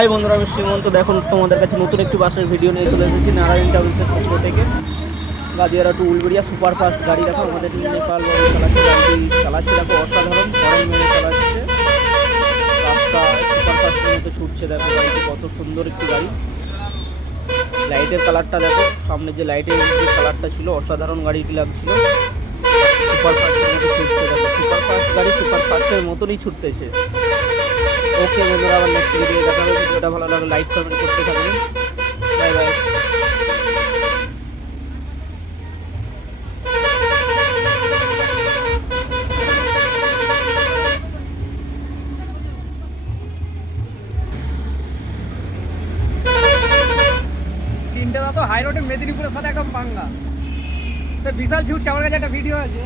High বন্ধুরা, আমি শ্রীমন্ত। দেখুন তোমাদের কাছে নতুন একটি বাসের ভিডিও নিয়ে চলে এসেছি নারায়ণ ট্রাভেলসের পক্ষ থেকে। Gadiara to Uluberia super fast গাড়ি। দেখো আমাদের নেপাল বাবু চালাচ্ছে, গাড়িটি চালাচ্ছে দেখো অসাধারণ, হর্ন মেরে চালাচ্ছে, রাস্তা সুপার ফাস্টের মতো ছুটছে। দেখো গাড়িটি কত সুন্দর একটি গাড়ি। লাইটের কালারটা দেখো, সামনে যে লাইটের যে কালারটা ছিল অসাধারণ গাড়িটি লাগছিল। সুপার ফাস্টের মতো ছুটছে দেখো, সুপার ফাস্ট গাড়ি সুপার ফাস্টের মতনই ছুটতেছে। ওকে বন্ধুরা, আবার নেক্সট ভিডিও দেখা হবে। ভিডিওটা ভালো লাগলে লাইক কমেন্ট করতে থাকবেন। Bye bye. সিনটা তো হাই রোডে মেদিনীপুরের সাথে একদম পাঙ্গা। সে বিশাল ছুটছে, আমার কাছে একটা ভিডিও আছে।